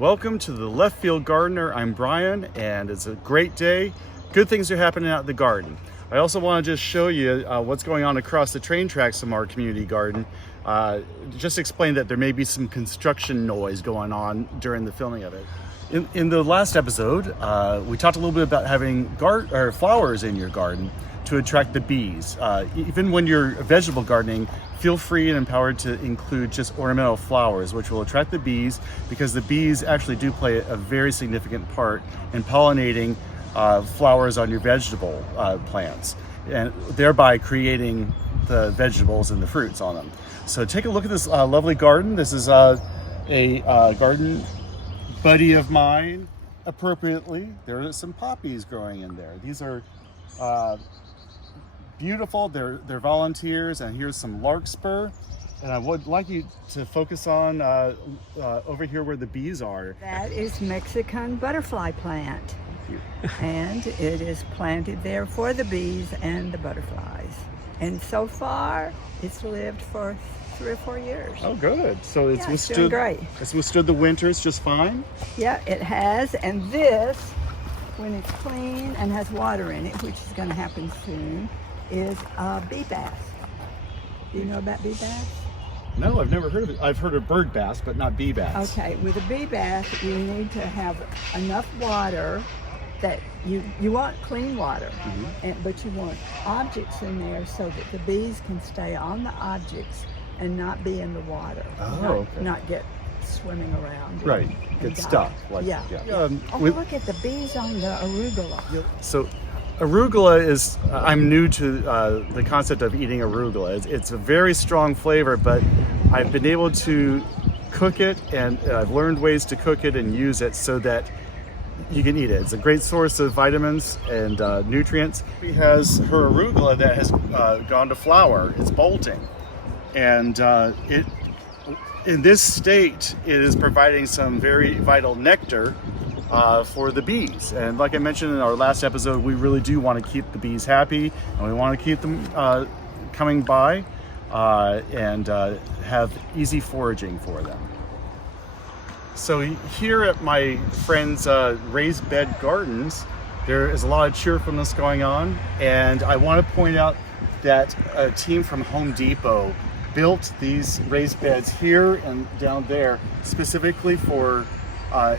Welcome to the Left Field Gardener. I'm Bryan, and it's a great day. Good things are happening out in the garden. I also want to just show you what's going on across the train tracks from our community garden. Just explain that there may be some construction noise going on during the filming of it. In the last episode, we talked a little bit about having flowers in your garden to attract the bees. Even when you're vegetable gardening, feel free and empowered to include just ornamental flowers, which will attract the bees, because the bees actually do play a very significant part in pollinating flowers on your vegetable plants, and thereby creating the vegetables and the fruits on them. So take a look at this lovely garden. This is a garden buddy of mine. Appropriately, there are some poppies growing in there. These are beautiful. They're volunteers, and here's some larkspur. And I would like you to focus on over here where the bees are. That is Mexican butterfly plant. And it is planted there for the bees and the butterflies. And so far, it's lived for 3 or 4 years. Oh, good. So it's withstood. Doing great. It's withstood the winters just fine. Yeah, it has. And this, when it's clean and has water in it, which is going to happen soon, is bee bass. Do you know about bee bass? No, I've never heard of it. I've heard of bird bass, but not bee bass. Okay, with a bee bass, you need to have enough water that you want clean water, but you want objects in there so that the bees can stay on the objects and not be in the water. Not get swimming around. Right, get stuck. Look at the bees on the arugula. So arugula is, I'm new to the concept of eating arugula. It's a very strong flavor, but I've been able to cook it, and I've learned ways to cook it and use it so that you can eat it. It's a great source of vitamins and nutrients. She has her arugula that has gone to flower. It's bolting. And in this state, it is providing some very vital nectar for the bees. And like I mentioned in our last episode, we really do want to keep the bees happy, and we want to keep them coming by and have easy foraging for them. So here at my friend's raised bed gardens, there is a lot of cheerfulness going on, and I want to point out that a team from Home Depot built these raised beds here and down there specifically for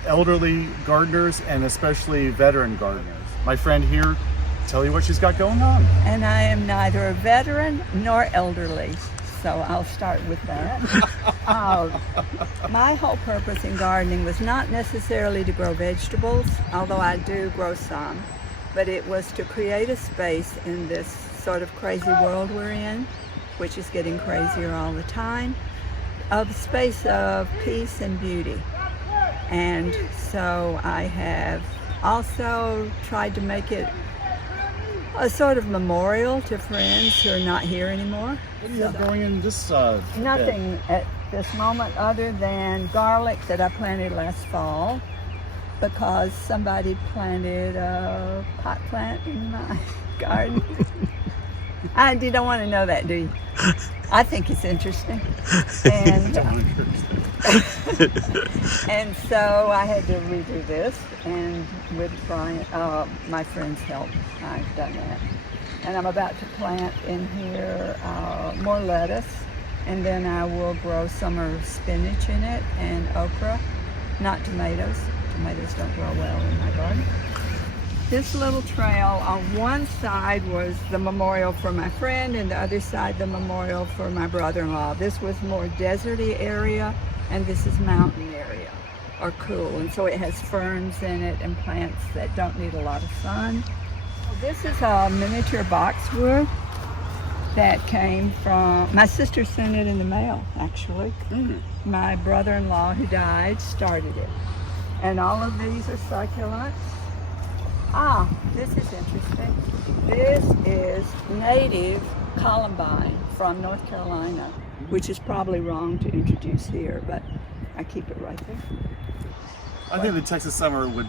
elderly gardeners and especially veteran gardeners. My friend here, tell you what she's got going on. And I am neither a veteran nor elderly, so I'll start with that. My whole purpose in gardening was not necessarily to grow vegetables, although I do grow some, but it was to create a space in this sort of crazy world we're in, which is getting crazier all the time, of space of peace and beauty. And so I have also tried to make it a sort of memorial to friends who are not here anymore. What do you have growing in this Nothing at this moment other than garlic that I planted last fall because somebody planted a pot plant in my garden. You don't want to know that, do you? I think it's interesting. And, and so I had to redo this, and with Bryan, my friend's help, I've done that. And I'm about to plant in here more lettuce, and then I will grow summer spinach in it and okra, not tomatoes. Tomatoes don't grow well in my garden. This little trail on one side was the memorial for my friend, and the other side the memorial for my brother-in-law. This was more deserty area, and this is mountain area, or cool. And so it has ferns in it and plants that don't need a lot of sun. This is a miniature boxwood that came from, my sister sent it in the mail, actually. My brother-in-law who died started it. And all of these are succulents. This is interesting. This is native columbine from North Carolina, which is probably wrong to introduce here, but I keep it right there. I think the Texas summer would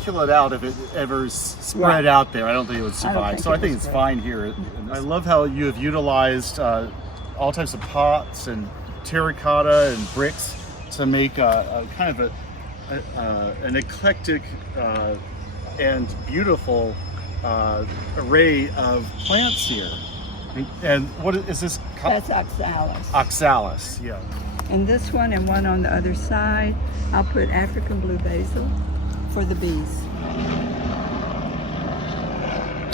kill it out if it ever spread out there. I don't think it would survive. So I think it's fine here. I love how you have utilized all types of pots and terracotta and bricks to make a kind of an eclectic and beautiful array of plants here. And what is this? That's oxalis. Oxalis, yeah. And this one and one on the other side, I'll put African blue basil for the bees.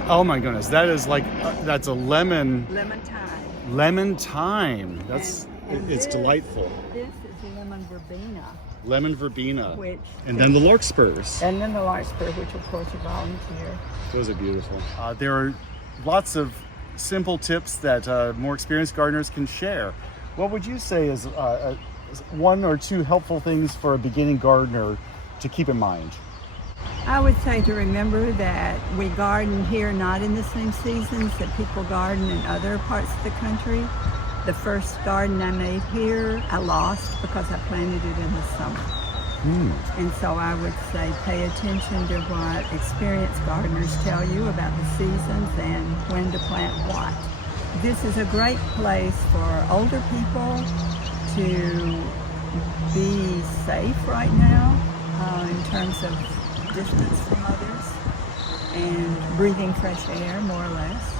Oh my goodness, that is like, that's a lemon. Lemon thyme. Lemon thyme. That's, And it's this- delightful. This is lemon verbena. Lemon verbena. Which And then the larkspurs. And then the larkspur, which of course are volunteer. Those are beautiful. There are lots of simple tips that more experienced gardeners can share. What would you say is one or two helpful things for a beginning gardener to keep in mind? I would say to remember that we garden here not in the same seasons that people garden in other parts of the country. The first garden I made here, I lost because I planted it in the summer. And so I would say pay attention to what experienced gardeners tell you about the seasons and when to plant what. This is a great place for older people to be safe right now in terms of distance from others and breathing fresh air, more or less,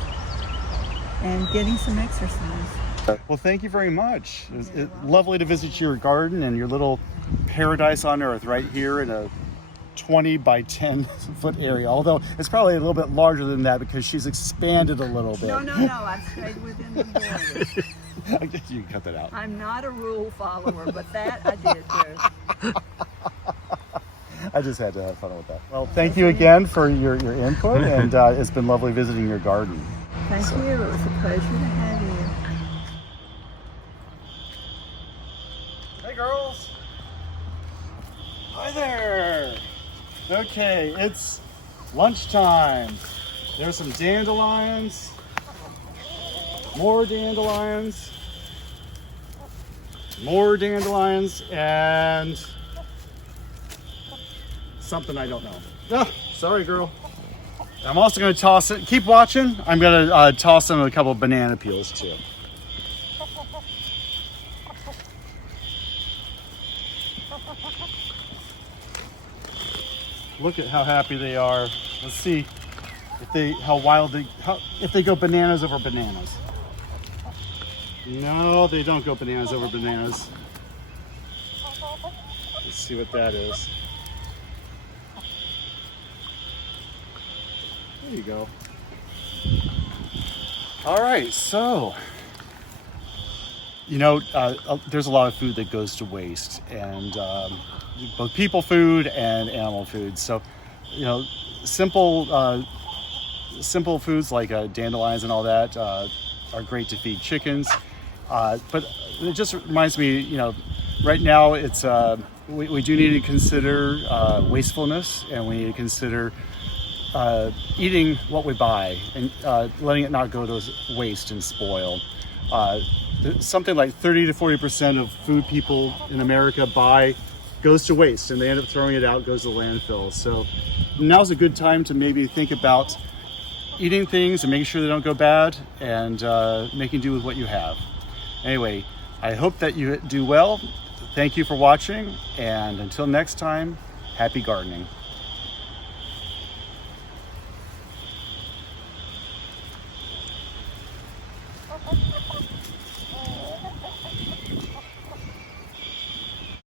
and getting some exercise. Well, thank you very much. It's lovely to visit your garden and your little paradise on earth right here in a 20 by 10 foot area. Although it's probably a little bit larger than that because she's expanded a little bit. No, I've stayed within the borders. You can cut that out. I'm not a rule follower, but that I did do. I just had to have fun with that. Well, thank you again for your input, and it's been lovely visiting your garden. Thank you. It was a pleasure to have you. Hey, girls. Hi there. Okay, it's lunchtime. There's some dandelions, more dandelions, and something I don't know. Ah, sorry, girl. I'm also going to toss it. Keep watching. I'm going to toss them a couple of banana peels too. Look at how happy they are. Let's see if they go bananas over bananas. No, they don't go bananas over bananas. Let's see what that is. There you go. All right, so there's a lot of food that goes to waste, and both people food and animal food. So, simple foods like dandelions and all that are great to feed chickens. But it just reminds me, right now it's we do need to consider wastefulness, and we need to consider eating what we buy and letting it not go to waste and spoil. Something like 30 to 40% of food people in America buy goes to waste, and they end up throwing it out, goes to landfill. So now's a good time to maybe think about eating things and making sure they don't go bad, and making do with what you have. Anyway, I hope that you do well. Thank you for watching, and until next time, happy gardening.